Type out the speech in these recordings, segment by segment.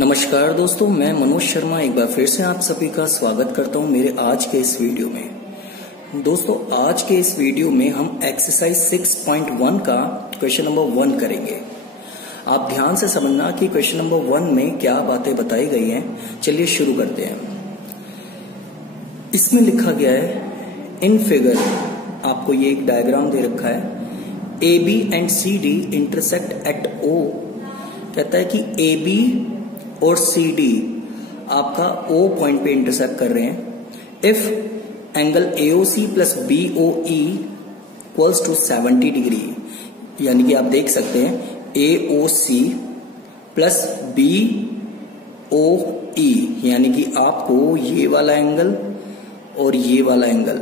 नमस्कार दोस्तों, मैं मनोज शर्मा एक बार फिर से आप सभी का स्वागत करता हूं मेरे आज के इस वीडियो में। दोस्तों, आज के इस वीडियो में हम एक्सरसाइज 6.1 का क्वेश्चन नंबर 1 करेंगे। आप ध्यान से समझना कि क्वेश्चन नंबर 1 में क्या बातें बताई गई हैं। चलिए शुरू करते हैं। इसमें लिखा गया है इन फिगर, आपको ये एक डायग्राम दे रखा है, AB and CD intersect at O। कहता है कि AB और CD आपका O पॉइंट पे इंटरसेक्ट कर रहे हैं if angle AOC plus BOE equals to 70 degree. यानी कि आप देख सकते हैं AOC प्लस BOE, यानी कि आपको ये वाला एंगल और ये वाला एंगल,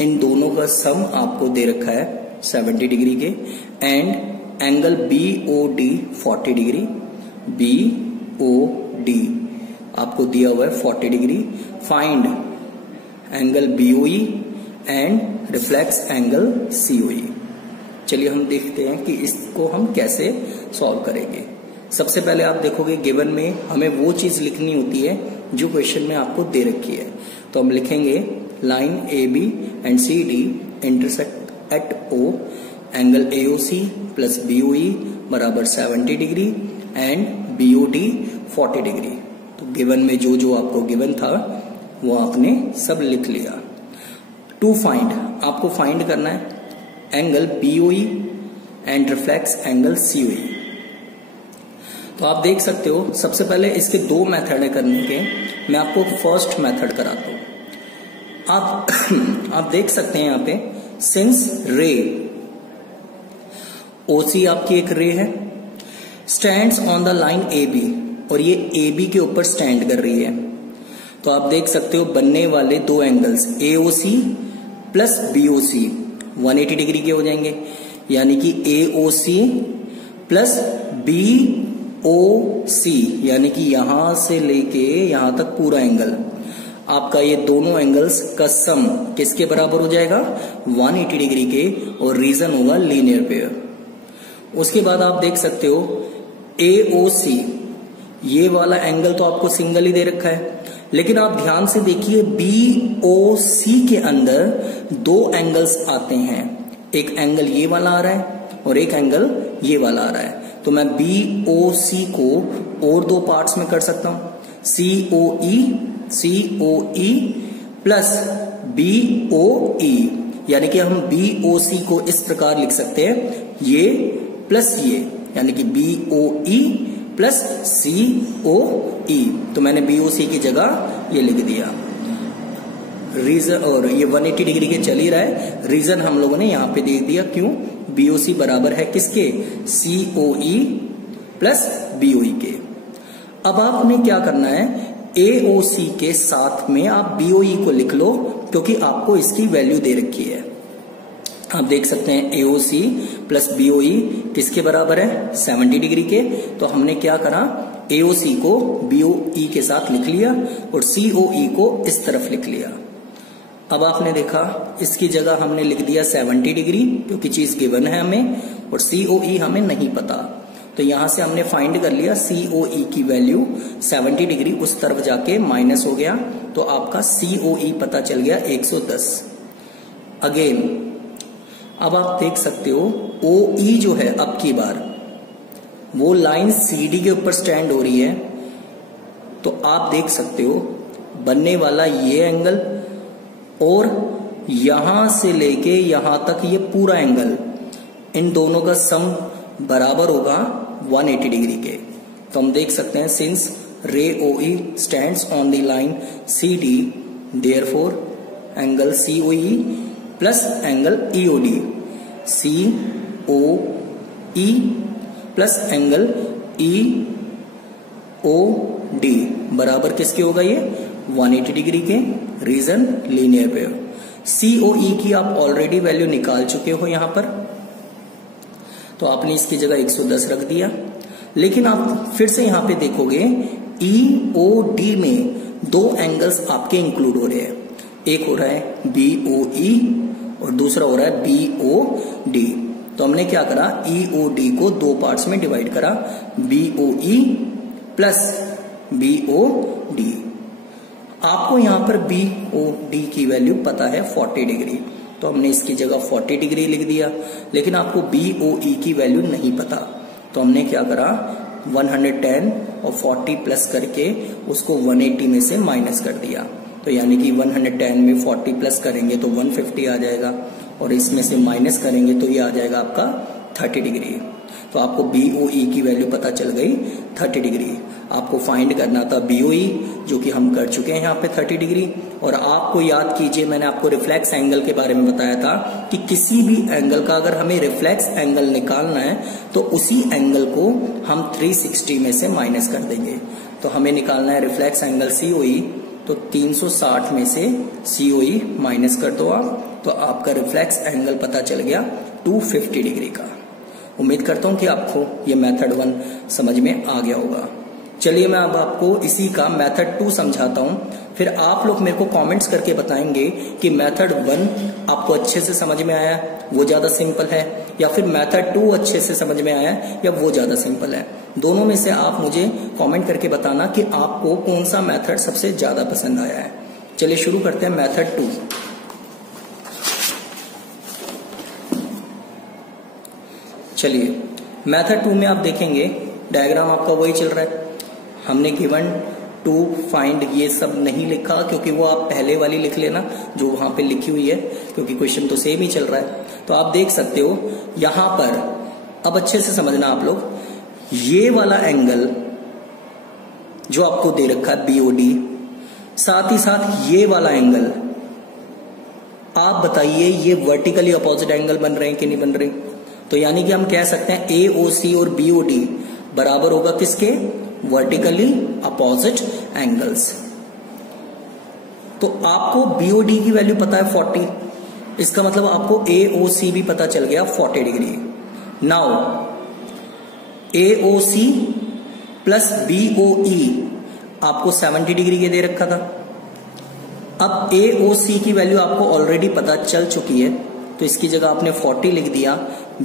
इन दोनों का सम आपको दे रखा है 70 डिग्री के, and angle BOD 40 degree, BOD आपको दिया हुआ है 40 degree. Find angle BOE and reflex angle COE। चलिए हम देखते हैं कि इसको हम कैसे सॉल्व करेंगे। सबसे पहले आप देखोगे गिवन में हमें वो चीज लिखनी होती है जो क्वेश्चन में आपको दे रखी है। तो हम लिखेंगे line AB and CD intersect at O, angle AOC plus BOE बराबर 70 डिग्री एंड BOD 40 डिग्री। तो गिवन में जो जो आपको गिवन था वो आपने सब लिख लिया। टू फाइंड, आपको फाइंड करना है angle BOE and reflex angle COE। तो आप देख सकते हो, सबसे पहले इसके दो मेथड है करने के। मैं आपको फर्स्ट मेथड कराता हूं। आप देख सकते हैं यहां पे सिंस रे OC आपकी एक रे है, stands on the line AB, और ये AB के ऊपर स्टैंड कर रही है। तो आप देख सकते हो बनने वाले दो angles AOC plus BOC 180 degree के हो जाएंगे, यानी कि AOC प्लस BOC, यानी कि यहां से लेके यहां तक पूरा एंगल, आपका ये दोनों एंगल्स का सम किसके बराबर हो जाएगा? 180 डिग्री के, और रीजन होगा लीनियर पेयर। उसके बाद आप देख सकते हो AOC, ये वाला एंगल तो आपको सिंगल ही दे रखा है, लेकिन आप ध्यान से देखिए BOC के अंदर दो एंगल्स आते हैं। एक एंगल ये वाला आ रहा है और एक एंगल ये वाला आ रहा है। तो मैं BOC को और दो पार्ट्स में कर सकता हूं, COE प्लस BOE, यानी कि हम BOC को इस प्रकार लिख सकते हैं, ये प्लस ये, यानी कि BOE प्लस COE। तो मैंने BOC की जगह ये लिख दिया। रीजन, और ये 180 डिग्री के चल ही रहा है, रीजन हम लोगों ने यहां पे दे दिया। क्यों? BOC बराबर है किसके? COE प्लस BOE के। अब आपने क्या करना है, AOC के साथ में आप BOE को लिख लो, क्योंकि आपको इसकी वैल्यू दे रखी है। आप देख सकते हैं AOC प्लस BOE किसके बराबर है? 70 डिग्री के। तो हमने क्या करा, AOC को BOE के साथ लिख लिया और COE को इस तरफ लिख लिया। अब आपने देखा इसकी जगह हमने लिख दिया 70 डिग्री, क्योंकि चीज गिवन है हमें, और COE हमें नहीं पता। तो यहां से हमने फाइंड कर लिया COE की वैल्यू 70 डिग्री, उस तरफ जाके माइनस हो गया, तो आपका COE पता चल गया 110। अगेन अब आप देख सकते हो OE जो है, अब की बार वो लाइन CD के ऊपर स्टैंड हो रही है। तो आप देख सकते हो बनने वाला ये एंगल और यहां से लेके यहां तक ये पूरा एंगल, इन दोनों का सम बराबर होगा 180 डिग्री के। तो हम देख सकते हैं सिंस रे OE stands on the line CD, therefore angle COE plus angle EOD, COE plus angle EOD बराबर किसके होगा? ये 180 डिग्री के। Reason linear pair. COE की आप ऑलरेडी वैल्यू निकाल चुके हो यहां पर, तो आपने इसकी जगह 110 रख दिया। लेकिन आप फिर से यहां पे देखोगे EOD में दो एंगल्स आपके इंक्लूड हो रहे हैं। एक हो रहा है BOE और दूसरा हो रहा है BOD। तो हमने क्या करा, EOD को दो पार्ट्स में डिवाइड करा, BOE प्लस BOD। आपको यहां पर BOD की वैल्यू पता है 40 डिग्री, तो हमने इसकी जगह 40 डिग्री लिख दिया। लेकिन आपको BOE की वैल्यू नहीं पता, तो हमने क्या करा, 110 और 40 प्लस करके उसको 180 में से माइनस कर दिया। तो यानी कि 110 में 40 प्लस करेंगे तो 150 आ जाएगा, और इसमें से माइनस करेंगे तो ये आ जाएगा आपका 30 डिग्री। तो आपको BOE की वैल्यू पता चल गई 30 डिग्री। आपको फाइंड करना था BOE, जो कि हम कर चुके हैं यहाँ पे 30 डिग्री। और आपको याद कीजिए, मैंने आपको रिफ्लेक्स एंगल के बारे में बताया था कि किसी भी एंगल का अगर हमें रिफ्लेक्स एंगल निकालना है तो उसी एंगल को हम 360 में से माइनस कर देंगे। तो हमें निकालना है रिफ्लेक्स एंगल COE, तो 360 में से COE माइनस कर दो आप, तो आपका रिफ्लेक्स एंगल पता चल गया 250 डिग्री का। उम्मीद करता हूं कि आपको ये मेथड 1 समझ में आ गया होगा। चलिए मैं अब आपको इसी का मेथड 2 समझाता हूं, फिर आप लोग मेरे को कमेंट्स करके बताएंगे कि मेथड 1 आपको अच्छे से समझ में आया, वो ज्यादा सिंपल है, या फिर मेथड 2 अच्छे से समझ में आया या वो ज्यादा सिंपल है। दोनों में से आप मुझे कमेंट करके बताना कि आपको कौन सा मेथड सबसे ज्यादा पसंद आया है। चलिए शुरू करते हैं मेथड 2। चलिए मेथड 2 में आप देखेंगे डायग्राम आपका वही चल रहा है। हमने गिवन टू फाइंड ये सब नहीं लिखा, क्योंकि वो आप पहले वाली लिख लेना जो वहां पे लिखी हुई है, क्योंकि क्वेश्चन तो सेम ही चल रहा है। तो आप देख सकते हो यहां पर, अब अच्छे से समझना आप लोग, ये वाला एंगल जो आपको दे रखा है BOD, साथ ही साथ ये वाला एंगल, आप बताइए ये वर्टिकली अपोजिट एंगल बन रहे हैं कि नहीं बन रहे। तो यानी कि हम कह सकते हैं AOC और BOD बराबर होगा किसके, वर्टिकली अपोजिट एंगल्स। तो आपको BOD की वैल्यू पता है 40, इसका मतलब आपको AOC भी पता चल गया 40 degree. Now AOC plus BOE आपको 70 डिग्री के दे रखा था। अब AOC की वैल्यू आपको ऑलरेडी पता चल चुकी है, तो इसकी जगह आपने 40 लिख दिया।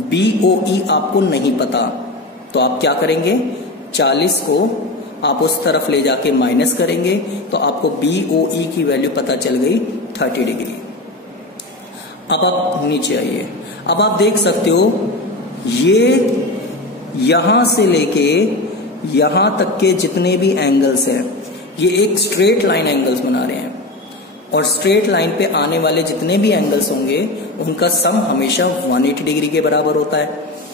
BOE आपको नहीं पता, तो आप क्या करेंगे, 40 को आप उस तरफ ले जाके माइनस करेंगे, तो आपको BOE की वैल्यू पता चल गई 30 डिग्री। अब आप नीचे आइए, अब आप देख सकते हो ये यहां से लेके यहां तक के जितने भी एंगल्स हैं, ये एक स्ट्रेट लाइन एंगल्स बना रहे हैं, और स्ट्रेट लाइन पे आने वाले जितने भी एंगल्स होंगे उनका सम हमेशा 180 डिग्री के बराबर होता है।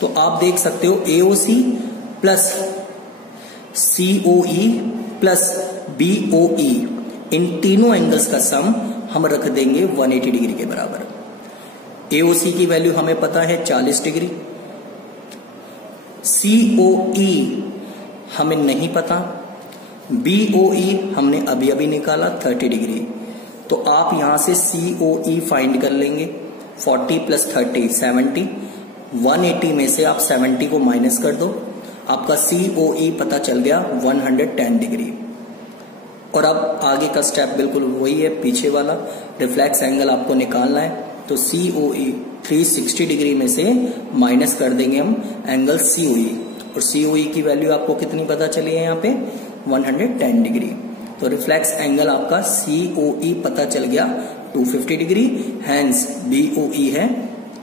तो आप देख सकते हो AOC plus COE plus BOE, इन तीनों एंगल्स का सम हम रख देंगे 180 डिग्री के बराबर। AOC की वैल्यू हमें पता है 40 डिग्री, COE हमें नहीं पता, BOE हमने अभी अभी निकाला 30 डिग्री। तो आप यहां से COE फाइंड कर लेंगे, 40 प्लस 30 70, 180 में से आप 70 को माइनस कर दो, आपका COE पता चल गया 110 डिग्री। और अब आगे का स्टेप बिल्कुल वही है, पीछे वाला रिफ्लेक्स एंगल आपको निकालना है, तो COE 360 डिग्री में से माइनस कर देंगे हम एंगल COE, और COE की वैल्यू आपको कितनी पता चली है यहाँ पे 110 डिग्री। तो रिफ्लेक्स एंगल आपका COE पता चल गया 250 डिग्री, हैंस BOE है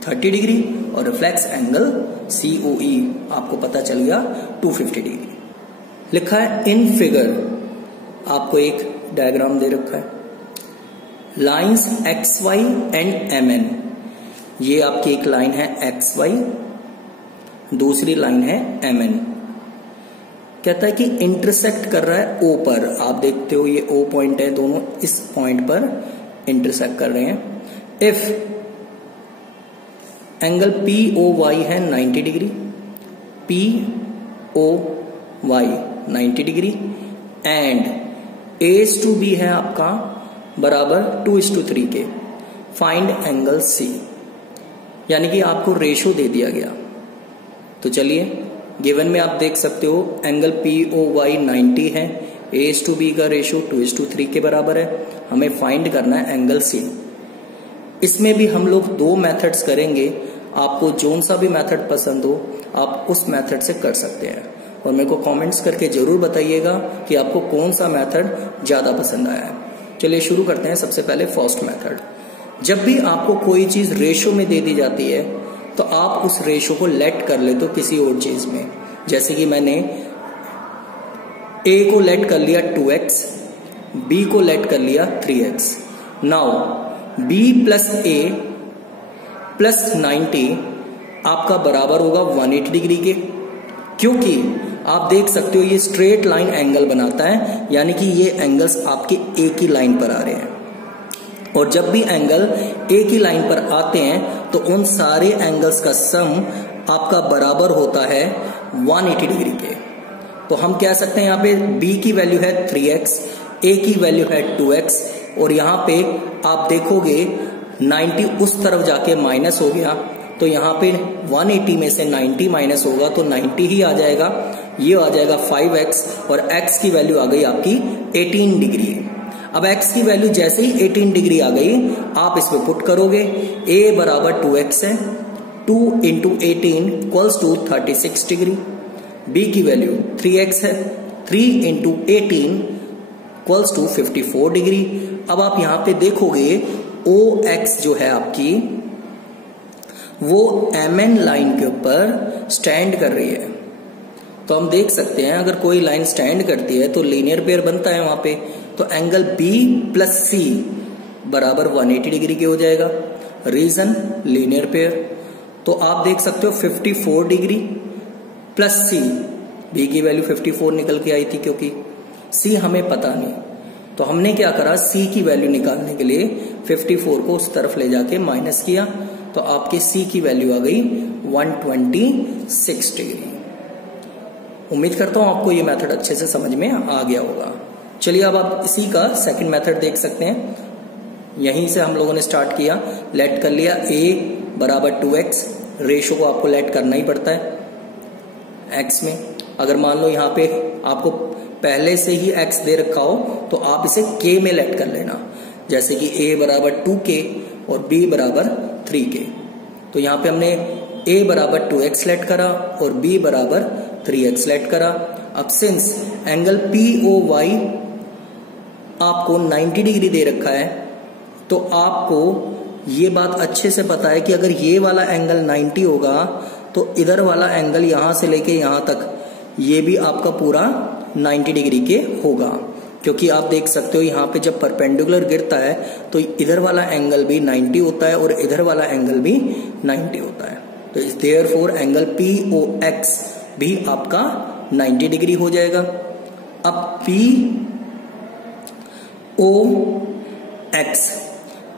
30 डिग्री, और रिफ्लेक्स एंगल COE आपको पता चल गया 250 डिग्री। लिखा है इन फिगर, आपको एक डायग्राम दे रखा है, लाइंस XY एंड MN। ये आपकी एक लाइन है XY, दूसरी लाइन है MN। कहता है कि इंटरसेक्ट कर रहा है O पर, आप देखते हो ये O पॉइंट है, दोनों इस पॉइंट पर इंटरसेक्ट कर रहे हैं। इफ एंगल POY है 90 degree, POY 90 degree, and A/B है आपका बराबर 2:3 के, फाइंड एंगल C। यानी कि आपको रेशो दे दिया गया। तो चलिए गिवन में आप देख सकते हो एंगल POY 90 है, A/B का रेशो 2:3 के बराबर है, हमें फाइंड करना है एंगल C। इसमें भी हम लोग 2 मेथड्स करेंगे, आपको जोन सा भी मेथड पसंद हो आप उस मेथड से कर सकते हैं। और मेरे को कमेंट्स करके जरूर बताइएगा कि आपको कौन सा मेथड ज्यादा पसंद आया है। चलिए शुरू करते हैं। सबसे पहले फर्स्ट मेथड। जब भी आपको कोई चीज रेशो में दे दी जाती है तो आप उस रेशो को लेट कर ले तो किसी और चीज में। जैसे कि मैंने a को लेट कर लिया 2x, b को लेट कर लिया 3x। Now b plus a plus 90 आपका बराबर होगा 180 डिग्री के, क्योंकि आप देख सकते हो ये स्ट्रेट लाइन एंगल बनाता है, यानी कि ये एंगल्स आपके एक ही लाइन पर आ रहे हैं। और जब भी एंगल एक ही लाइन पर आते हैं तो उन सारे एंगल्स का सम आपका बराबर होता है 180 डिग्री के। तो हम कह सकते हैं यहाँ पे b की वैल्यू है 3x, a की वैल्यू है 2x, और यहाँ पे आप देखोगे 90 उस तरफ जाके माइनस हो गया, तो यहाँ पे 180 में से 90 माइनस होगा तो 90 ही आ जाएगा। ये आ जाएगा 5x और x की वैल्यू आ गई आपकी 18 डिग्री। अब x की वैल्यू जैसे ही 18 डिग्री आ गई आप इसमें पुट करोगे, a बराबर 2x है, 2 into 18 equals to 36 degree. b की वैल्यू 3x है, 3 इंटू 18 इक्वल्स टू 54 डिग्री। अब आप यहां पे देखोगे OX जो है आपकी वो MN लाइन के ऊपर स्टैंड कर रही है। तो हम देख सकते हैं अगर कोई लाइन स्टैंड करती है तो लीनियर पेयर बनता है वहां पे, तो एंगल B प्लस C बराबर 180 डिग्री के हो जाएगा। Reason linear pair. तो आप देख सकते हो 54 डिग्री प्लस C, B की वैल्यू 54 निकल के आई थी क्योंकि C हमें पता नहीं, तो हमने क्या करा C की वैल्यू निकालने के लिए 54 को उस तरफ ले जाके माइनस किया, तो आपके C की वैल्यू आ गई 126 डिग्री। उम्मीद करता हूं आपको ये मेथड अच्छे से समझ में आ गया होगा। चलिए अब आप इसी का सेकंड मेथड देख सकते हैं। यहीं से हम लोगों ने स्टार्ट किया, लेट कर लिया a बराबर 2x, रेशो को आपको लेट करना ही पड़ता है x में। अगर मान लो यहाँ पे आपको पहले से ही x दे रखा हो तो आप इसे k में लेट कर लेना, जैसे कि a बराबर 2k और b बराबर 3k। तो यहाँ पे हमने a बराबर 2x लेट करा और b बराबर 3x लेट करा। अब सिंस एंगल POY आपको 90 डिग्री दे रखा है तो आपको ये बात अच्छे से पता है कि अगर ये वाला एंगल 90 होगा तो इधर वाला एंगल यहां से लेके यहां तक ये भी आपका पूरा 90 डिग्री के होगा, क्योंकि आप देख सकते हो यहाँ पे जब परपेंडिकुलर गिरता है तो इधर वाला एंगल भी 90 होता है और इधर वाला एंगल भी 90 होता है। तो देयरफॉर एंगल POX भी आपका 90 डिग्री हो जाएगा। अब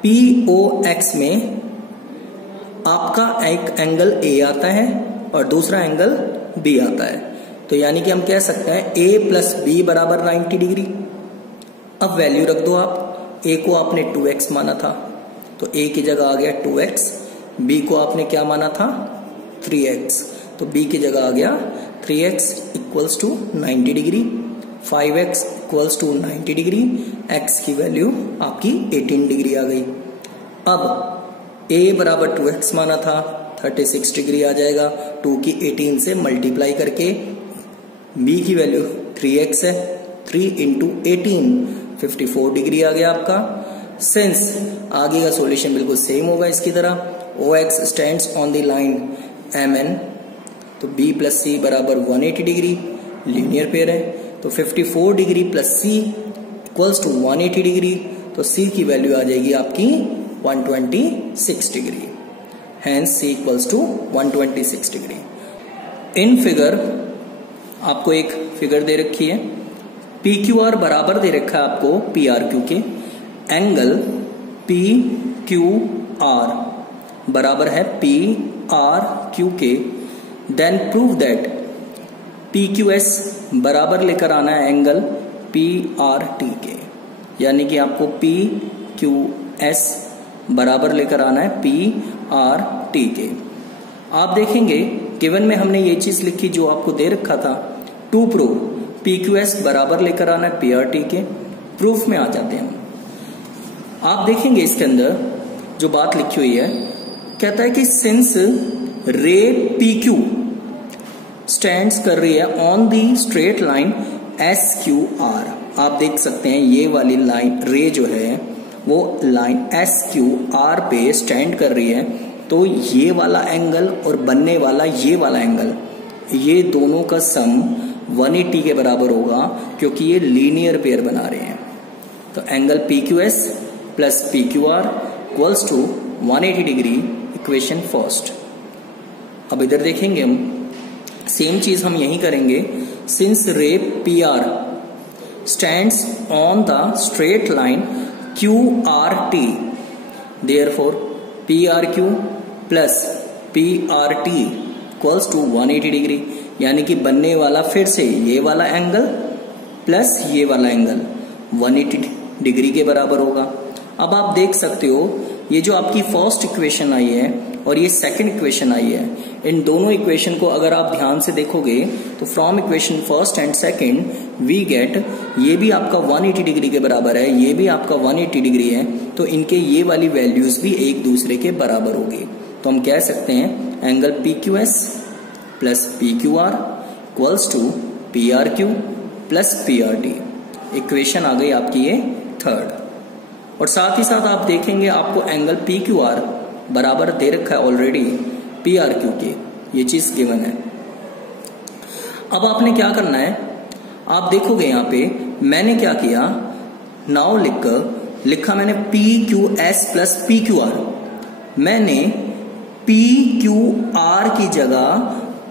POX में आपका एक एंगल A आता है और दूसरा एंगल B आता है, तो यानी कि हम कह सकते हैं A प्लस B बराबर 90 डिग्री। अब वैल्यू रख दो आप, A को आपने 2x माना था तो A की जगह आ गया 2x, B को आपने क्या माना था 3x, तो B की जगह आ गया 3x equals to 90 degree, 5x equals to 90 degree, x की वैल्यू आपकी 18 डिग्री आ गई। अब a बराबर 2x माना था, 36 डिग्री आ जाएगा, 2 की 18 से मल्टीप्लाई करके। b की वैल्यू 3x है, 3 इंटू 18 54 डिग्री आ गया आपका। सिंस आगे का सॉल्यूशन बिल्कुल सेम होगा इसकी तरह, OX stands on the line MN, तो B प्लस C बराबर 180 डिग्री, लीनियर पेयर है, तो 54 degree plus C equals to 180 degree, तो C की वैल्यू आ जाएगी आपकी 126 degree, hence C equals to 126 degree. In figure आपको एक फिगर दे रखी है, PQR बराबर दे रखा है आपको PRQ के, एंगल PQR बराबर है PRQ के, देन प्रूव दैट PQS बराबर लेकर आना है एंगल PRT के, यानी कि आपको PQS बराबर लेकर आना है PRT के। आप देखेंगे गिवन में हमने ये चीज लिखी जो आपको दे रखा था, टू प्रूव PQS बराबर लेकर आना है PRT के। प्रूफ में आ जाते हैं हम। आप देखेंगे इसके अंदर जो बात लिखी हुई है, कहता है कि सिंस रे PQ स्टैंड्स कर रही है on the straight line SQR। आप देख सकते हैं ये वाली लाइन रे जो है वो लाइन SQR पे स्टैंड कर रही है, तो ये वाला एंगल और बनने वाला ये वाला एंगल, ये दोनों का सम 180 के बराबर होगा, क्योंकि ये लीनियर पेयर बना रहे हैं। तो angle PQS plus PQR equals to 180 degree, equation first. अब इधर देखेंगे हम सेम चीज हम यही करेंगे। Since ray PR stands on the straight line QRT, therefore PRQ plus PRT equals to 180 degree, यानी कि बनने वाला फिर से ये वाला एंगल प्लस ये वाला एंगल 180 डिग्री के बराबर होगा। अब आप देख सकते हो ये जो आपकी फर्स्ट इक्वेशन आई है और ये सेकंड इक्वेशन आई है, इन दोनों इक्वेशन को अगर आप ध्यान से देखोगे तो from equation first and second we get, ये भी आपका 180 डिग्री के बराबर है, ये भी आपका 180 डिग्री है, तो इनके ये वाली वैल्यूज भी एक दूसरे के बराबर होगी। तो हम कह सकते हैं angle PQS plus PQR equals to PRQ plus PRT। Equation आ गई आपकी ये थर्ड। और साथ ही साथ आप देखेंगे आपको एंगल PQR बराबर दे रखा है ऑलरेडी PRQ के, ये चीज गिवन है। अब आपने क्या करना है, आप देखोगे यहां पे मैंने क्या किया, नाउ लिखा मैंने PQS प्लस PQR, मैंने PQR की जगह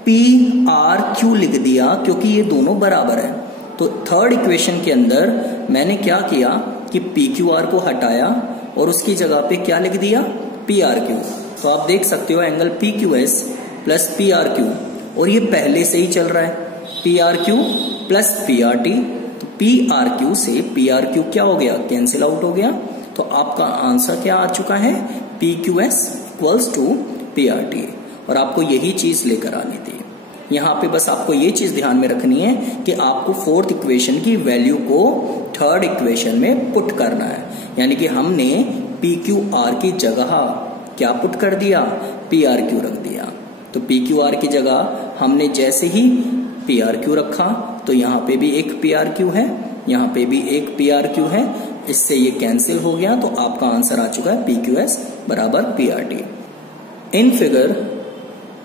PRQ लिख दिया क्योंकि ये दोनों बराबर है। तो थर्ड इक्वेशन के अंदर मैंने क्या किया कि PQR को हटाया और उसकी जगह पे क्या लिख दिया, PRQ। तो आप देख सकते हो एंगल PQS प्लस PRQ, और ये पहले से ही चल रहा है PRQ प्लस PRT, तो PRQ से PRQ क्या हो गया, कैंसिल आउट हो गया। तो आपका आंसर क्या आ चुका है, PQS इक्वल्स टू PRT। और आपको यही चीज लेकर आनी थी। यहाँ पे बस आपको ये चीज ध्यान में रखनी है कि आपको फोर्थ इक्वेशन की वैल्यू को थर्ड इक्वेशन में पुट करना है, यानी कि हमने PQR की जगह क्या पुट कर दिया, PRQ रख दिया। तो PQR की जगह हमने जैसे ही PRQ रखा तो यहाँ पे भी एक PRQ है, यहाँ पे भी एक PRQ है, इससे ये कैंसिल हो गया। तो आपका आंसर आ चुका है PQS बराबर PRT। In figure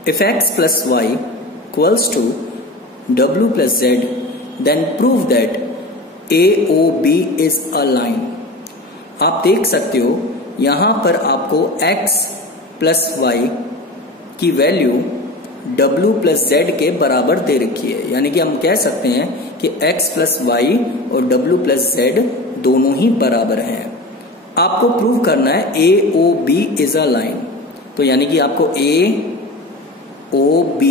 if x plus y equals to w plus z, then prove that AOB is a line। आप देख सकते हो यहां पर आपको x प्लस y की वैल्यू w प्लस z के बराबर दे रखी है, यानी कि हम कह सकते हैं कि x प्लस y और w प्लस z दोनों ही बराबर हैं। आपको प्रूव करना है AOB is a line, तो यानी कि आपको AOB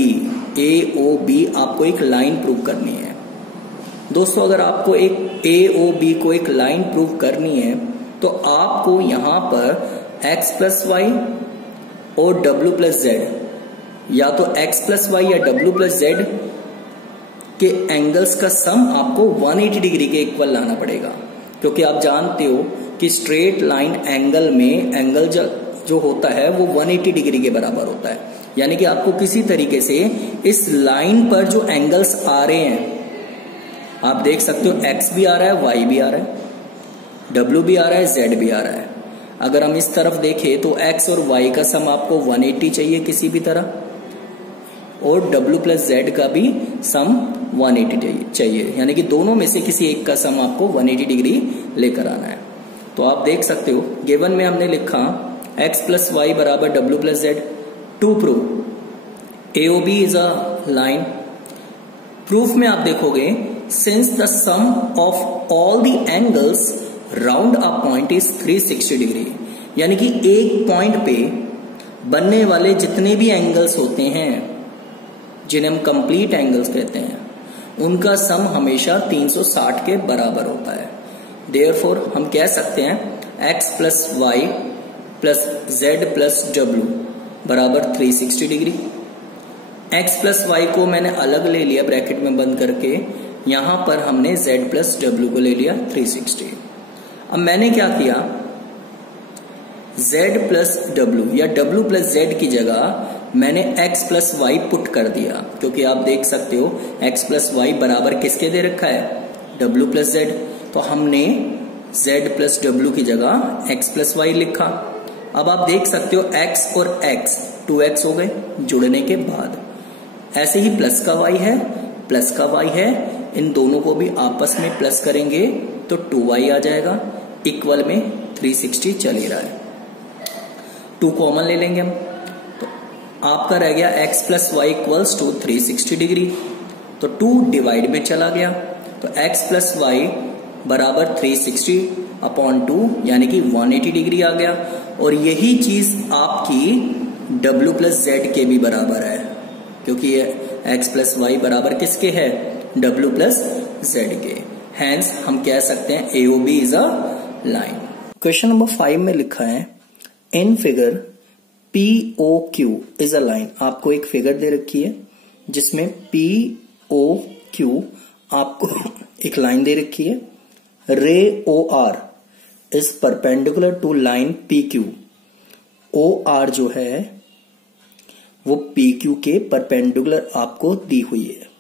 आपको एक लाइन प्रूव करनी है। दोस्तों अगर आपको एक AOB को एक लाइन प्रूव करनी है तो आपको यहां पर x प्लस वाई और w प्लस जेड, या तो x प्लस वाई या w प्लस जेड के एंगल्स का सम आपको 180 डिग्री के इक्वल लाना पड़ेगा, क्योंकि आप जानते हो कि स्ट्रेट लाइन एंगल में एंगल जो होता है वो 180 डिग्री के बराबर होता है। यानी कि आपको किसी तरीके से इस लाइन पर जो एंगल्स आ रहे हैं, आप देख सकते हो x भी आ रहा है, y भी आ रहा है, w भी आ रहा है, z भी आ रहा है। अगर हम इस तरफ देखें तो x और y का सम आपको 180 चाहिए किसी भी तरह, और w प्लस z का भी सम 180 चाहिए, यानी कि दोनों में से किसी एक का सम आपको 180 डिग्री लेकर आना है। तो आप देख सकते हो गिवन में हमने लिखा x प्लस वाई बराबर w plus Z. To prove AOB is a line, proof में आप देखोगे since the sum of all the angles round a point is 360 degree, यानी कि एक पॉइंट पे बनने वाले जितने भी एंगल्स होते हैं जिन्हें हम कंप्लीट एंगल्स कहते हैं, उनका सम हमेशा 360 के बराबर होता है। देयरफॉर हम कह सकते हैं x plus y plus z plus डब्ल्यू बराबर 360 डिग्री। x प्लस वाई को मैंने अलग ले लिया ब्रैकेट में बंद करके, यहां पर हमने z प्लस डब्ल्यू को ले लिया 360। अब मैंने क्या किया, z प्लस डब्ल्यू या w प्लस z की जगह मैंने x प्लस वाई पुट कर दिया, क्योंकि आप देख सकते हो x प्लस वाई बराबर किसके दे रखा है, w प्लस जेड। तो हमने z प्लस w की जगह x प्लस वाई लिखा। अब आप देख सकते हो x और x 2x हो गए जुड़ने के बाद। ऐसे ही प्लस का y है, प्लस का y है, इन दोनों को भी आपस में प्लस करेंगे तो 2y आ जाएगा, इक्वल में 360 चल ही रहा है। 2 कॉमन ले लेंगे हम, तो आपका रह गया x plus Y equals to 360 degree. तो 2 डिवाइड में चला गया, तो x प्लस वाई बराबर 360 अपॉन 2 यानी कि 180 डिग्री आ गया। और यही चीज आपकी w प्लस जेड के भी बराबर है, क्योंकि ये x प्लस वाई बराबर किसके है, w प्लस जेड के। हैंस हम कह सकते हैं AOB is a line. Question number 5 में लिखा है in figure POQ is a line. आपको एक फिगर दे रखी है जिसमें POQ आपको एक लाइन दे रखी है। Ray OR is perpendicular to line PQ। OR जो है वो PQ के परपेंडिकुलर आपको दी हुई है।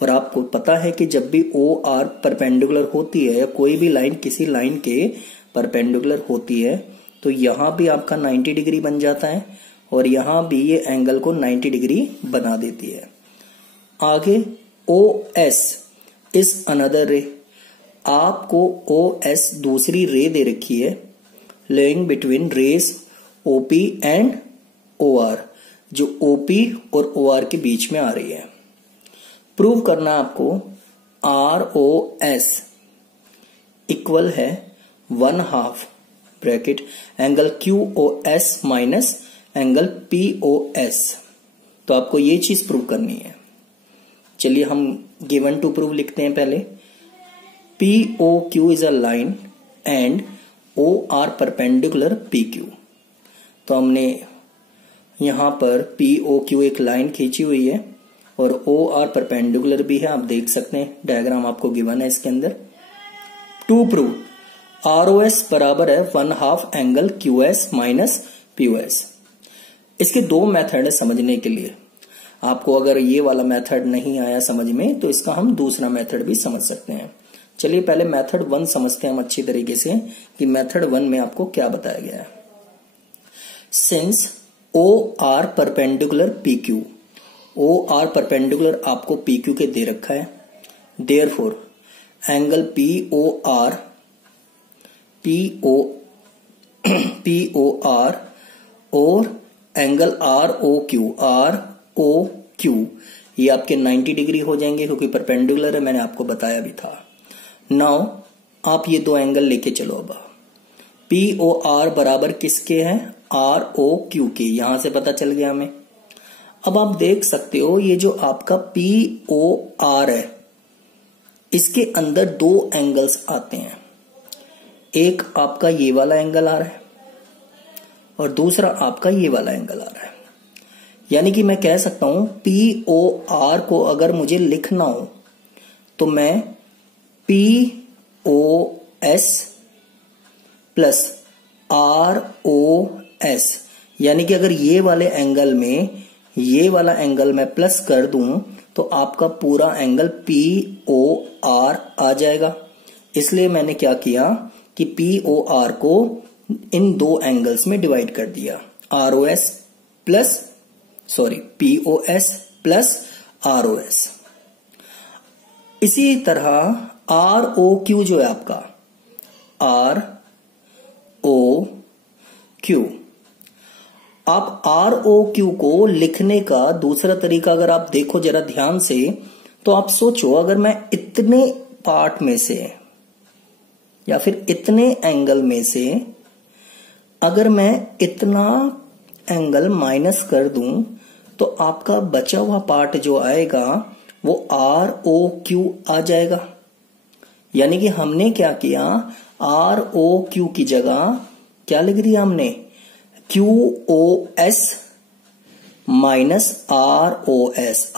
और आपको पता है कि जब भी OR परपेंडिकुलर होती है या कोई भी लाइन किसी लाइन के परपेंडिकुलर होती है तो यहां भी आपका 90 डिग्री बन जाता है और यहां भी ये एंगल को 90 डिग्री बना देती है। आगे OS इज अनदर रे। आपको OS दूसरी रे दे रखी है, laying between rays OP and OR, जो OP और OR के बीच में आ रही है। प्रूव करना आपको ROS इक्वल है 1/2 bracket angle QOS minus angle POS। तो आपको ये चीज प्रूव करनी है। चलिए हम गिवन टू प्रूव लिखते हैं पहले। POQ is a line and OR perpendicular PQ। तो हमने यहां पर POQ एक लाइन खींची हुई है और OR परपेंडिकुलर भी है, आप देख सकते हैं डायग्राम आपको गिवन है इसके अंदर। टू प्रूव ROS बराबर है 1/2 एंगल QS माइनस POS। इसके 2 मेथड है समझने के लिए। आपको अगर ये वाला मेथड नहीं आया समझ में तो इसका हम दूसरा मेथड भी समझ सकते हैं। चलिए पहले मेथड 1 समझते हैं हम अच्छी तरीके से कि मेथड 1 में आपको क्या बताया गया है। Since OR perpendicular PQ, OR perpendicular आपको PQ के दे रखा है, देयरफॉर एंगल POR और एंगल ROQ ये आपके 90 डिग्री हो जाएंगे क्योंकि परपेंडिकुलर है, मैंने आपको बताया भी था। नाउ आप ये 2 एंगल लेके चलो। अब POR बराबर किसके हैं, ROQ के, यहां से पता चल गया हमें। अब आप देख सकते हो ये जो आपका POR है इसके अंदर 2 एंगल्स आते हैं। एक आपका ये वाला एंगल आ रहा है और दूसरा आपका ये वाला एंगल आ रहा है। यानी कि मैं कह सकता हूं POR को अगर मुझे लिखना हो तो मैं POS प्लस ROS, यानी कि अगर ये वाले एंगल में ये वाला एंगल मैं प्लस कर दूं तो आपका पूरा एंगल POR आ जाएगा। इसलिए मैंने क्या किया कि POR को इन 2 एंगल्स में डिवाइड कर दिया, POS प्लस ROS। इसी तरह ROQ जो है आपका ROQ, आप ROQ को लिखने का दूसरा तरीका अगर आप देखो जरा ध्यान से तो आप सोचो अगर मैं इतने पार्ट में से या फिर इतने एंगल में से अगर मैं इतना एंगल माइनस कर दूं तो आपका बचा हुआ पार्ट जो आएगा वो ROQ आ जाएगा। यानी कि हमने क्या किया, ROQ की जगह क्या लिख दिया हमने, QOS माइनस ROS,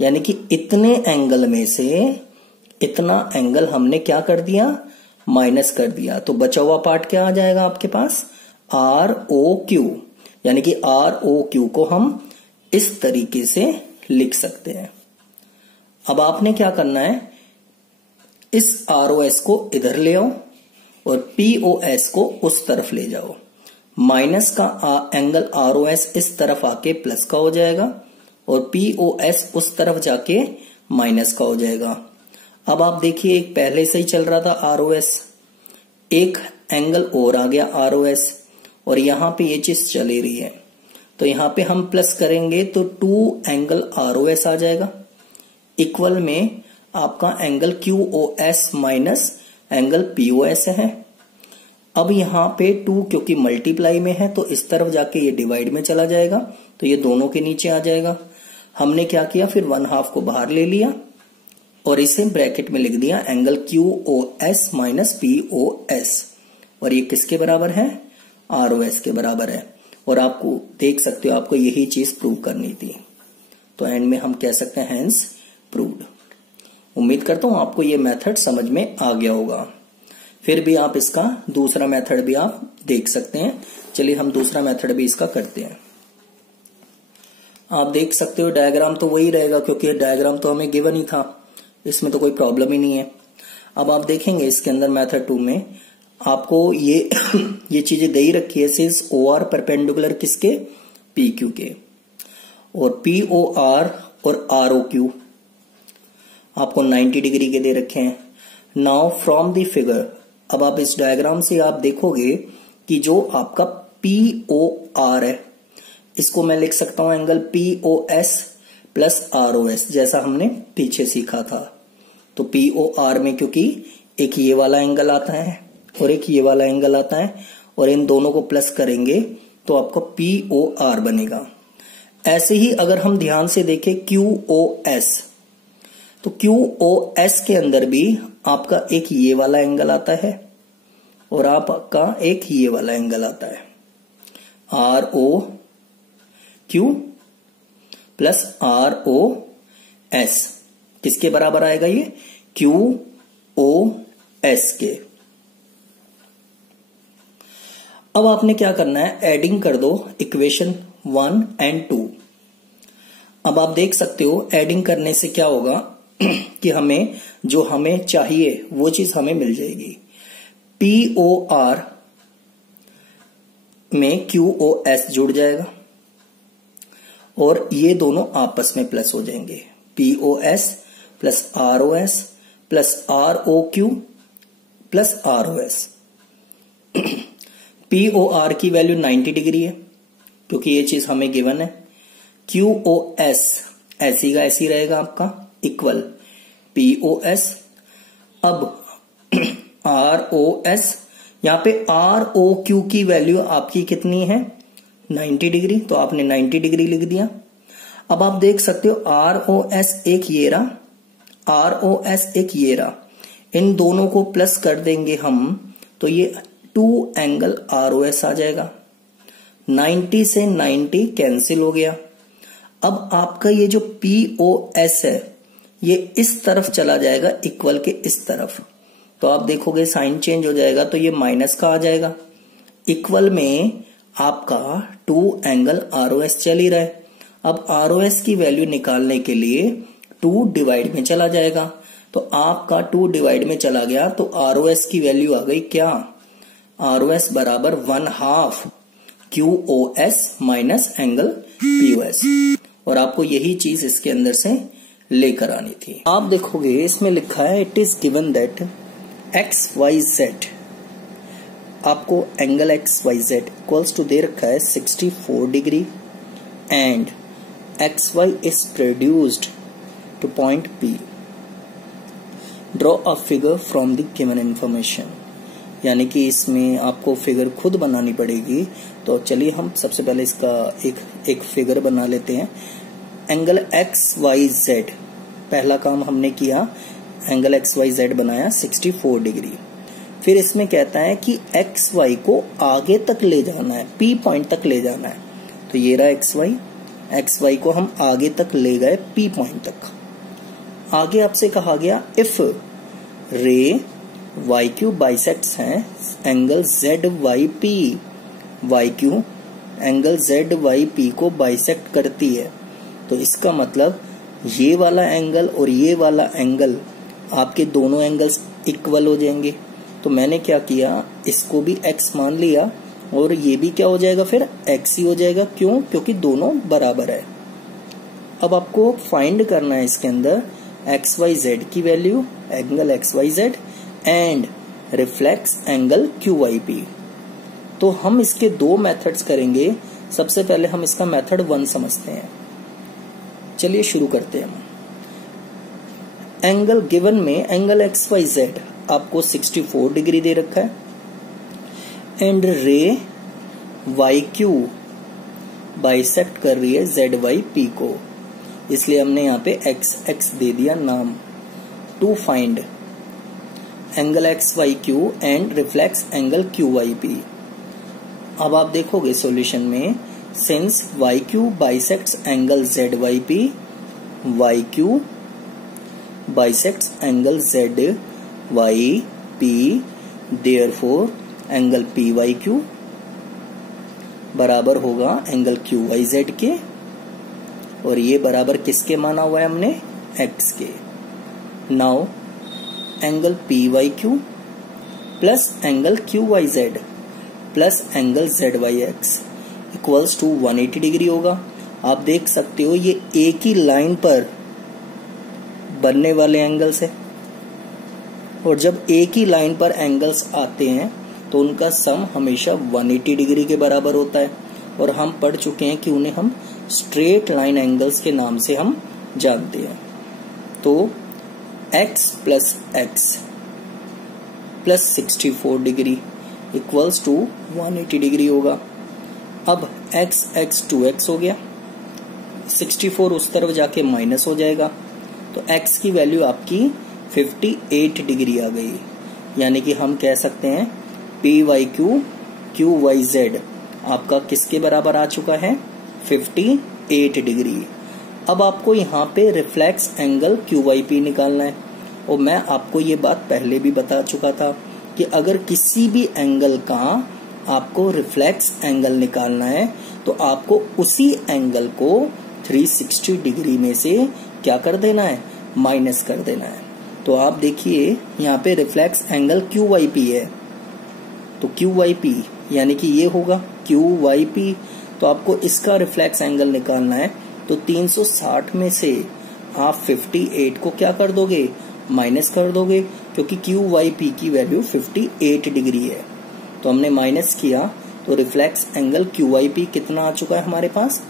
यानी कि इतने एंगल में से इतना एंगल हमने क्या कर दिया, माइनस कर दिया। तो बचा हुआ पार्ट क्या आ जाएगा आपके पास, ROQ, यानी कि ROQ को हम इस तरीके से लिख सकते हैं। अब आपने क्या करना है, इस ROS को इधर ले आओ और POS को उस तरफ ले जाओ। माइनस का एंगल ROS इस तरफ आके प्लस का हो जाएगा और POS उस तरफ जाके माइनस का हो जाएगा। अब आप देखिए, एक पहले से ही चल रहा था ROS, एक एंगल और आ गया ROS और यहां पे ये चीज चली रही है, तो यहां पे हम प्लस करेंगे तो 2 एंगल ROS आ जाएगा, इक्वल में आपका angle QOS minus angle POS है। अब यहां पे 2 क्योंकि मल्टीप्लाई में है तो इस तरफ जाके ये डिवाइड में चला जाएगा, तो ये दोनों के नीचे आ जाएगा। हमने क्या किया, फिर 1/2 को बाहर ले लिया और इसे ब्रैकेट में लिख दिया एंगल QOS माइनस POS, और ये किसके बराबर है, ROS के बराबर है। और आपको देख सकते हो, आपको यही चीज प्रूव करनी थी, तो एंड में हम कह सकते हैं हेंस प्रूव्ड। उम्मीद करता हूं आपको ये मेथड समझ में आ गया होगा। फिर भी आप इसका दूसरा मेथड भी आप देख सकते हैं। चलिए हम दूसरा मेथड भी इसका करते हैं। आप देख सकते हो डायग्राम तो वही रहेगा क्योंकि डायग्राम तो हमें गिवन ही था, इसमें तो कोई प्रॉब्लम ही नहीं है। अब आप देखेंगे इसके अंदर मेथड 2 में आपको ये चीजें दे ही रखी है, सिंस OR परपेंडिकुलर किसके, PQ के, और POR और ROQ आपको 90 डिग्री के दे रखे हैं। नाउ फ्रॉम द फिगर, अब आप इस डायग्राम से आप देखोगे कि जो आपका POR है इसको मैं लिख सकता हूं एंगल POS प्लस ROS, जैसा हमने पीछे सीखा था। तो POR में क्योंकि एक ये वाला एंगल आता है और एक ये वाला एंगल आता है और इन दोनों को प्लस करेंगे तो आपका POR बनेगा। ऐसे ही अगर हम ध्यान से देखें QOS, तो QOS के अंदर भी आपका एक ये वाला एंगल आता है और आपका एक ये वाला एंगल आता है, ROQ प्लस ROS किसके बराबर आएगा, ये QOS के। अब आपने क्या करना है, एडिंग कर दो इक्वेशन 1 और 2। अब आप देख सकते हो एडिंग करने से क्या होगा कि हमें जो हमें चाहिए वो चीज हमें मिल जाएगी। POR में QOS जुड़ जाएगा और ये दोनों आपस में प्लस हो जाएंगे, POS plus ROS plus ROQ plus ROS। POR की वैल्यू 90 डिग्री है क्योंकि ये चीज हमें गिवन है। QOS ऐसी का ऐसी रहेगा आपका, इक्वल POS। अब ROS, यहां पे ROQ की वैल्यू आपकी कितनी है, 90 डिग्री, तो आपने 90 डिग्री लिख दिया। अब आप देख सकते हो ROS एक ये रहा, ROS एक ये रहा, इन दोनों को प्लस कर देंगे हम तो ये 2 एंगल ROS आ जाएगा। 90 से 90 कैंसिल हो गया। अब आपका ये जो POS है ये इस तरफ चला जाएगा, इक्वल के इस तरफ, तो आप देखोगे साइन चेंज हो जाएगा तो ये माइनस का आ जाएगा। इक्वल में आपका 2 एंगल ROS चल ही रहा है। अब ROS की वैल्यू निकालने के लिए 2 डिवाइड में चला जाएगा, तो आपका 2 डिवाइड में चला गया तो ROS की वैल्यू आ गई क्या, ROS बराबर 1/2 QOS माइनस एंगल POS। और आपको यही चीज इसके अंदर से लेकर आनी थी। आप देखोगे इसमें लिखा है it is given that XYZ, आपको एंगल XYZ इक्वल्स टू दे रखा है 64 degree and XY is produced two point P। Draw a figure from the given information, यानी कि इसमें आपको फिगर खुद बनानी पड़ेगी। तो चलिए हम सबसे पहले इसका एक फिगर बना लेते हैं। एंगल XYZ, पहला काम हमने किया, एंगल XYZ बनाया 64 डिग्री। फिर इसमें कहता है कि XY को आगे तक ले जाना है, P पॉइंट तक ले जाना है। तो ये रहा XY को हम आगे तक ले गए P पॉइंट तक। आगे आपसे कहा गया इफ रे YQ बाइसेक्ट्स हैं angle ZYP, Y Q angle Z Y P को बाइसेक्ट करती है। तो इसका मतलब ये वाला एंगल और ये वाला एंगल आपके दोनों एंगल्स इक्वल हो जाएंगे। तो मैंने क्या किया, इसको भी x मान लिया और ये भी क्या हो जाएगा, फिर x ही हो जाएगा। क्यों? क्योंकि दोनों बराबर है। अब आपको फाइंड करना है इसके अंदर एक्स वाई जेड की value, angle X Y Z and reflex angle Q Y P. तो हम इसके दो मेथड्स करेंगे। सबसे पहले हम इसका मेथड 1 समझते हैं। चलिए शुरू करते हैं। एंगल गिवन में एंगल एक्स वाई जेड आपको 64 डिग्री दे रखा है एंड रे वाई क्यू बाइसेक्ट कर रही है जेड वाई पी को, इसलिए हमने यहाँ पे एक्स एक्स दे दिया नाम। To find angle X Y Q and reflex angle Q Y P. अब आप देखोगे सॉल्यूशन में, since Y Q bisects angle Z Y P, Y Q bisects angle Z Y P, therefore angle P Y Q बराबर होगा angle Q Y Z के, और ये बराबर किसके माना हुआ है हमने, एक्स के। Now angle P Y Q plus angle Q Y Z plus angle Z Y X equals to 180 degree होगा। आप देख सकते हो ये एक ही लाइन पर बनने वाले एंगल्स है, और जब एक ही लाइन पर एंगल्स आते हैं तो उनका सम हमेशा 180 डिग्री के बराबर होता है। और हम पढ़ चुके हैं कि उन्हें हम स्ट्रेट लाइन एंगल्स के नाम से हम जानते हैं। तो x plus X plus 64 degree equals to 180 degree होगा। अब x x 2x हो गया, 64 उस तरफ जाके माइनस हो जाएगा, तो x की वैल्यू आपकी 58 डिग्री आ गई। यानी कि हम कह सकते हैं P Y Q Q Y Z आपका किसके बराबर आ चुका है, 58 डिग्री। अब आपको यहाँ पे reflex angle Q Y P निकालना है, और मैं आपको ये बात पहले भी बता चुका था कि अगर किसी भी एंगल का आपको रिफ्लेक्स एंगल निकालना है तो आपको उसी एंगल को 360 डिग्री में से क्या कर देना है, माइनस कर देना है। तो आप देखिए यहाँ पे reflex angle Q Y P है, तो क्यू वाई पी यानी कि ये होगा क्यू वाई पी। तो आपको इसका रिफ्लेक्स एंगल निकालना है, तो 360 में से आप 58 को क्या कर दोगे, माइनस कर दोगे, क्योंकि क्यू वाई पी की वैल्यू 58 डिग्री है। तो हमने माइनस किया तो reflex angle Q Y P कितना आ चुका है हमारे पास,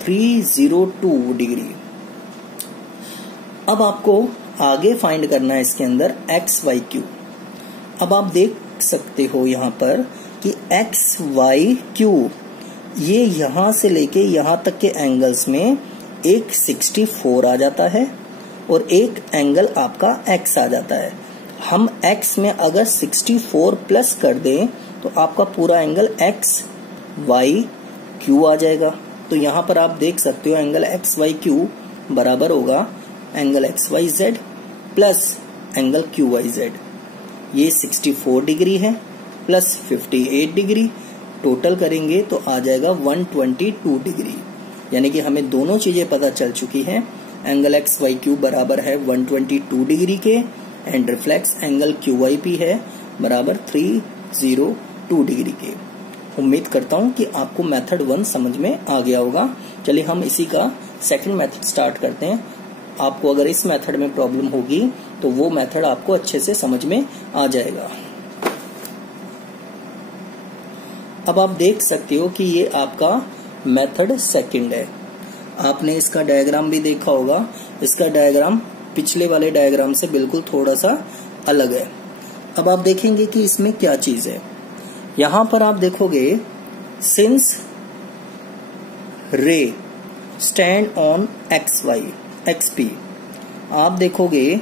302 डिग्री। अब आपको आगे फाइंड करना है इसके अंदर एक्स वाई क्यू। अब आप देख सकते हो यहाँ पर कि एक्स वाई क्यू ये यहां से लेके यहां तक के एंगल्स में एक 64 आ जाता है और एक एंगल आपका x आ जाता है। हम x में अगर 64 प्लस कर दें तो आपका पूरा एंगल x y q आ जाएगा। तो यहाँ पर आप देख सकते हो एंगल x y q बराबर होगा angle x y z plus angle q y z। ये 64 डिग्री है प्लस 58 डिग्री, टोटल करेंगे तो आ जाएगा 122 डिग्री। यानी कि हमें दोनों चीजें पता चल चुकी हैं। एंगल एक्स वाई क्यू बराबर है 122 डिग्री के and reflex angle Q Y P है बराबर 302 डिग्री के। उम्मीद करता हूं कि आपको मेथड 1 समझ में आ गया होगा। चलिए हम इसी का सेकंड मेथड स्टार्ट करते हैं। आपको अगर इस मेथड में प्रॉब्लम होगी तो वो मेथड आपको अच्छे से समझ में आ जाएगा। अब आप देख सकते हो कि ये आपका मेथड सेकंड है। आपने इसका डायग्राम भी देखा होगा। इसका डायग्राम पिछले वाले डायग्राम से बिल्कुल थोड़ा सा अलग है। अब आप देखेंगे कि इसमें क्या चीज है। यहां पर आप देखोगे since ray stand on X Y X P, आप देखोगे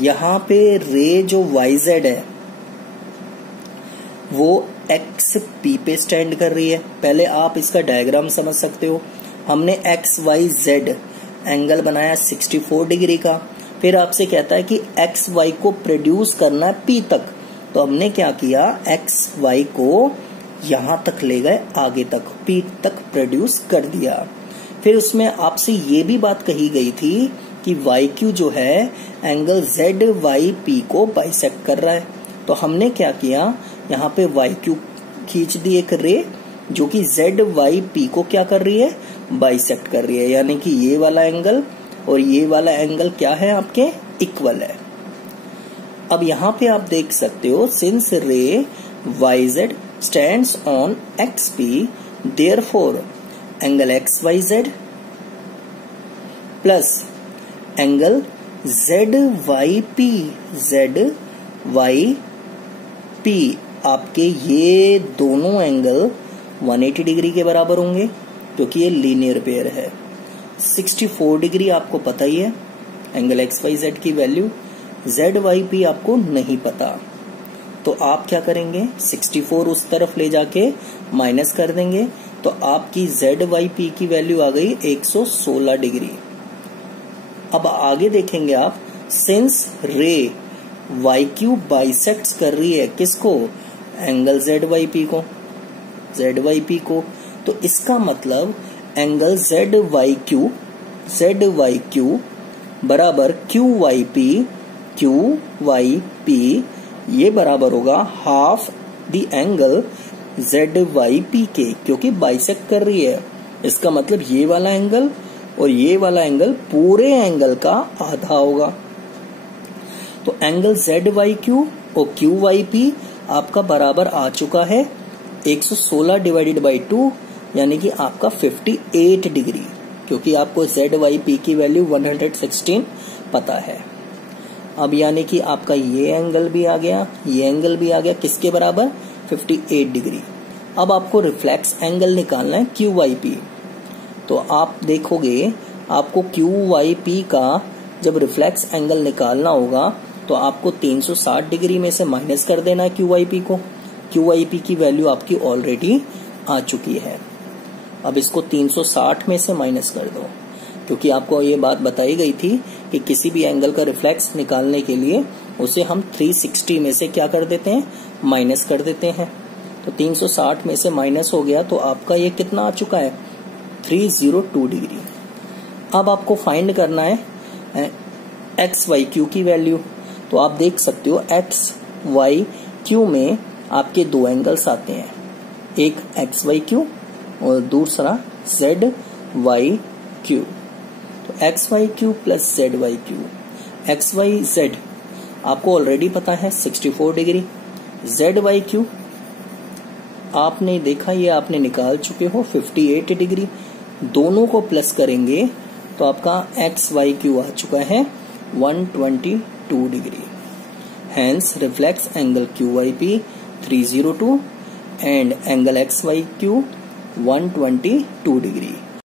यहां पे रे जो वाई जेड है वो एक्स पी पे स्टैंड कर रही है। पहले आप इसका डायग्राम समझ सकते हो। हमने एक्स वाई जेड एंगल बनाया 64 डिग्री का, फिर आपसे कहता है कि एक्स वाई को प्रोड्यूस करना है पी तक। तो हमने क्या किया, एक्स वाई को यहां तक ले गए, आगे तक पीक तक प्रोड्यूस कर दिया। फिर उसमें आपसे ये भी बात कही गई थी कि वाई क्यू जो है एंगल जेड वाई पी को बाइसेक्ट कर रहा है। तो हमने क्या किया, यहाँ पे वाई क्यू खींच दी एक रे जो कि जेड वाई पी को क्या कर रही है, बाइसेक्ट कर रही है, यानी कि ये वाला एंगल और ये वाला एंगल क्या है आपके, इक्वल है। अब यहाँ पे आप देख सकते हो, since ray Y Z stands on X P, therefore angle X Y Z plus angle Z Y P आपके ये दोनों एंगल 180 डिग्री के बराबर होंगे, क्योंकि ये लीनियर पेयर है। 64 डिग्री आपको पता ही है एंगल एक्स वाई जेड की वैल्यू, जेड वाई पी आपको नहीं पता। तो आप क्या करेंगे, 64 उस तरफ ले जाके माइनस कर देंगे, तो आपकी जेड वाई पी की वैल्यू आ गई 116 डिग्री। अब आगे देखेंगे आप, since ray Y Q bisects कर रही है किसको, एंगल जेड वाई पी को, तो इसका मतलब एंगल जेड वाई क्यू बराबर क्यू वाई पी ये बराबर होगा half the angle Z Y P के, क्योंकि बाइसेक्ट कर रही है। इसका मतलब ये वाला एंगल और ये वाला एंगल पूरे एंगल का आधा होगा। तो एंगल जेड वाई क्यू और क्यू वाई पी आपका बराबर आ चुका है 116 डिवाइडेड बाई 2, यानी कि आपका 58 डिग्री, क्योंकि आपको जेड वाई पी की वैल्यू 116 पता है। अब यानी कि आपका ये एंगल भी आ गया, ये एंगल भी आ गया, किसके बराबर, 58 डिग्री। अब आपको रिफ्लेक्स एंगल निकालना है क्यू वाई पी। तो आप देखोगे, आपको क्यू वाई पी का जब रिफ्लेक्स एंगल निकालना होगा तो आपको 360 डिग्री में से माइनस कर देना है क्यू वाई पी को। क्यू वाई पी की वैल्यू आपकी ऑलरेडी आ चुकी है। अब इसको 360 में से माइनस कर दो, क्योंकि आपको ये बात बताई गई थी कि किसी भी एंगल का रिफ्लेक्स निकालने के लिए उसे हम 360 में से क्या कर देते हैं, माइनस कर देते हैं। तो 360 में से माइनस हो गया, तो आपका ये कितना आ चुका है, 302 डिग्री। अब आपको फाइंड करना है एक्स वाई क्यू की वैल्यू। तो आप देख सकते हो एक्स वाई क्यू में आपके दो एंगल्स आते हैं, एक एक्स वाई क्यू और दूसरा जेड वाई क्यू। तो X Y Q plus Z Y Q, X Y Z आपको ऑलरेडी पता है 64 डिग्री, जेड वाई क्यू आपने देखा, ये आपने निकाल चुके हो 58 डिग्री। दोनों को प्लस करेंगे तो आपका एक्स वाई क्यू आ चुका है 122 degree. Hence reflex angle QYP 302 and angle XYQ 122 degree.